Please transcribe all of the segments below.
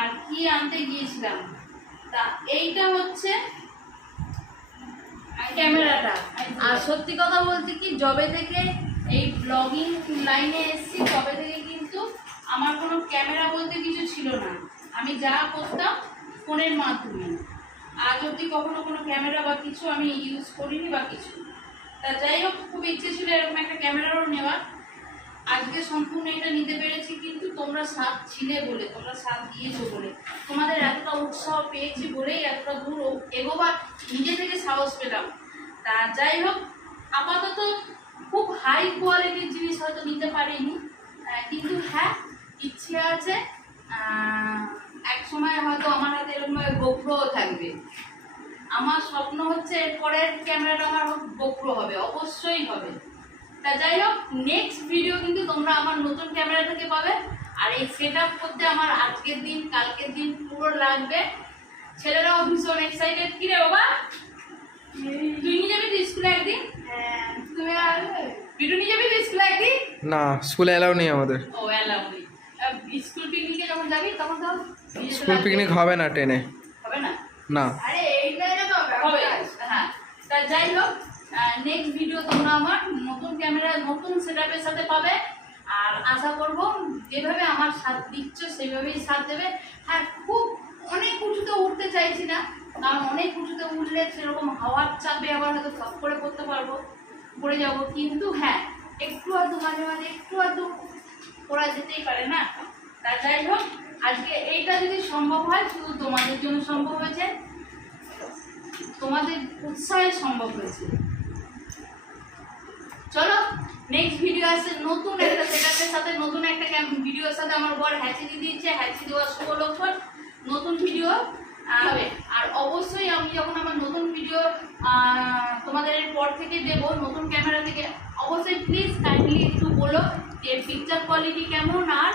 আর কি আনতে গিয়েছিলাম? তা এইটা হচ্ছে ক্যামেরাটা। আর সত্যি কথা বলতে কি জবে থেকে এই ব্লগিং লাইনে এসেছি তবে থেকে কিন্তু আমার কোনো ক্যামেরা বলতে কিছু ছিল না। আমি যা করতাম ফোনের মাধ্যমে। আজ অবধি কখনো কোনো ক্যামেরা বা কিছু আমি ইউজ করিনি বা কিছু। তা যাই হোক খুব ইচ্ছে ছিল এরকম একটা ক্যামেরাও নেওয়ার। আজকে সম্পূর্ণ এটা নিতে পেরেছি। তোমরা সাথ ছিলে বলে, তোমরা সাথ দিয়েছ বলে। তোমাদের এতটা উৎসাহ পেয়েছি বলেই এতটা দূর এগোবার নিজে থেকে সাহস পেলাম। তা যাই হোক, আপাতত খুব হাই কোয়ালিটির জিনিস হয়তো নিতে পারিনি। কিন্তু হ্যাঁ ইচ্ছে আছে এক সময় হয়তো আমার হাতে এরকমভাবে গোপ্রও থাকবে। আমার স্বপ্ন হচ্ছে এরপরের ক্যামেরাটা আমার গোপ্রো হবে, অবশ্যই হবে। তা যাই হোক নেক্সট ভিডিও কিন্তু তোমরা আমার নতুন ক্যামেরা থেকে পাবে। আর এই সেট আপ করতে আমার আজকের দিন কালকের দিন পুরো লাগবে। ছেলেরাও ভীষণ এক্সাইটেড কি রে বাবা? তুই নিয়ে যাবি তো স্কুলে একদিন? তুমি আর বিটু নিয়ে যাবি তো স্কুলে একদিন? না স্কুলে অ্যালাউ নেই আমাদের। ও অ্যালাউ নেই। স্কুল পিকনিকে যখন যাবি তখন তো স্কুল পিকনিক হবে না ট্রেনে। হবে না? না। আরে এইটা তো হবে হ্যাঁ। তা যাই হোক নেক্সট ভিডিও তোমরা আমার নতুন ক্যামেরা নতুন সেটআপের সাথে পাবে। আর আশা করব যেভাবে আমার সাথ দিচ্ছ, সেভাবেই সাথ দেবে। হ্যাঁ খুব অনেক উঁচুতে উঠতে চাইছি না, কারণ অনেক উঁচুতে উঠলে সেরকম হাওয়ার চাপে আবার হয়তো সব করে করতে পারব, পড়ে যাব। কিন্তু হ্যাঁ একটু আধটু, মাঝে মাঝে একটু আধটু করা যেতেই পারে না। তা যাই হোক, আজকে এইটা যদি সম্ভব হয়, শুধু তোমাদের জন্য সম্ভব হয়েছে। তোমাদের উৎসাহে সম্ভব হয়েছে। চলো নেক্সট ভিডিও আসছে নতুন একটা সাথে নতুন একটা ভিডিওর সাথে আমার বর হ্যাচি দিচ্ছে হ্যাচি দেওয়ার শুভ লক্ষণ নতুন ভিডিও হবে। আর অবশ্যই আমি যখন আমার নতুন ভিডিও তোমাদের পর থেকে দেবো নতুন ক্যামেরা থেকে অবশ্যই প্লিজ কাইন্ডলি একটু বলো যে পিকচার কোয়ালিটি কেমন আর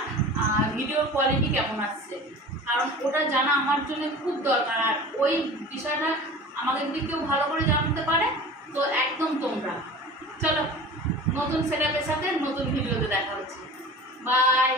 ভিডিওর কোয়ালিটি কেমন আসছে। কারণ ওটা জানা আমার জন্য খুব দরকার আর ওই বিষয়টা আমাদের যদি কেউ ভালো করে জানতে পারে তো একদম তোমরা। চলো। নতুন সেটআপের সাথে নতুন ভিডিওতে দেখা হচ্ছে। বাই